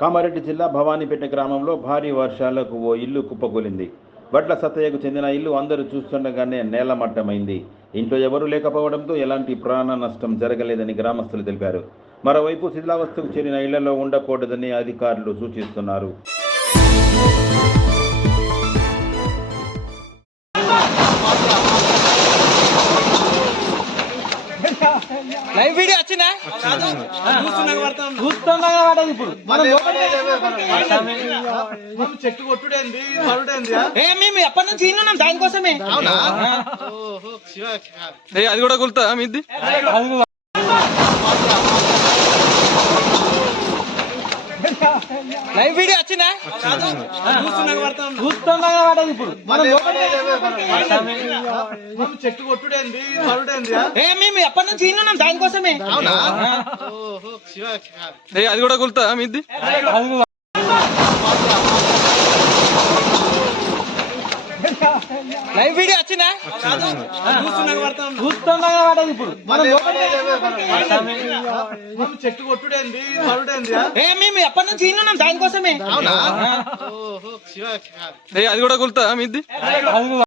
కామారెడ్డి జిల్లా భవానీపేట గ్రామంలో భారీ వర్షాలకు ఓ ఇల్లు కుప్పకూలింది. వడ్ల సత్తయ్యకు చెందిన ఇల్లు అందరూ చూస్తుండగానే నేలమట్టమైంది. ఇంట్లో ఎవరూ లేకపోవడంతో ఎలాంటి ప్రాణ నష్టం జరగలేదని గ్రామస్తులు తెలిపారు. మరోవైపు శిథిలావస్థకు చేరిన ఇళ్ళలో ఉండకూడదని అధికారులు సూచిస్తున్నారు. లైవ్ వీడియో వచ్చిందా? చూస్తుండగా పడదు ఇప్పుడు. మనం చెట్టు కొట్టుడేంది? పడుడేంది ఏ మేము ఎప్పటి నుంచి ఉన్నాం దానికోసమే. అవునా? ఓహో శివ ఏ అది కూడా కుల్తా మీది? లైవ్ వీడియో వచ్చిందా? చూస్తుండగా పడదు ఇప్పుడు. మనం చెట్టు కొట్టుడేంది? ఏ మేము ఎప్పటి నుంచి ఉన్నాం? దానికోసమే. అవునా? ఓహో శివ ఏ అది కూడా కుల్తా మీది? లైవ్ వీడియో వచ్చిందా? చూస్తుండగా పడదు ఇప్పుడు. మనం చెట్టు కొట్టుడేంది మేము ఎప్పటి నుంచి ఉన్నాం? దానికోసమే. అవునా? ఓహో శివ ఏ అది కూడా కుల్తా మీది?